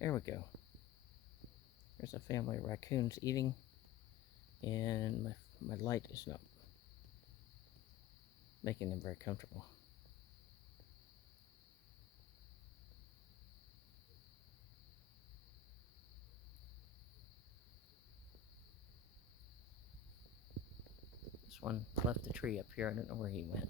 There we go. There's a family of raccoons eating, and my light is not making them very comfortable. This one left the tree up here. I don't know where he went.